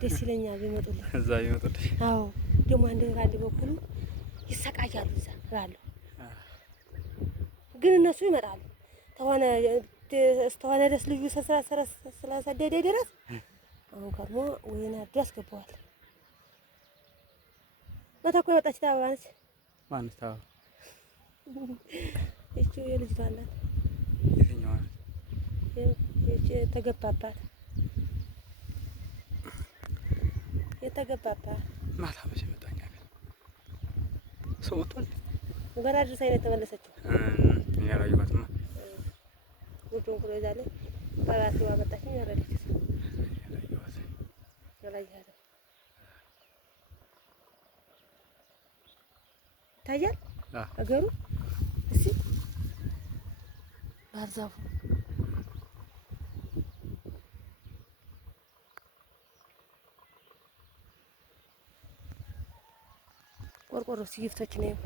ደስ ይለኛል ቢመጡልኝ። እዛ ቢመጡልኝ። አዎ ደግሞ አንድ በኩል ይሰቃያሉ እዛ እላለሁ። ግን እነሱ ይመጣሉ ተሆነ እስከሆነ ድረስ ልዩ ስላሰደደ ድረስ አሁን ከርሞ ወይና አርዶ ያስገባዋል። መታ እኮ የወጣች አበባ ነች። ማነች አበባ? ይቺ የልጅቷ ናት። የትኛዋ ናት? ይቺ የተገባባት ማታ መቼ መጣኛ? ሰው ወጥቷል። ገና ድረስ አይነት ተመለሰችው። ያላየኋትማ ጉጆን ኩሎ ይዛለች። ባባትዋ መጣችኝ ያረደች ያላየኋትም ይታያል አገሩ እሺ ባህር ዛፉ ቆርቆሮ ሲፍቶች ነው።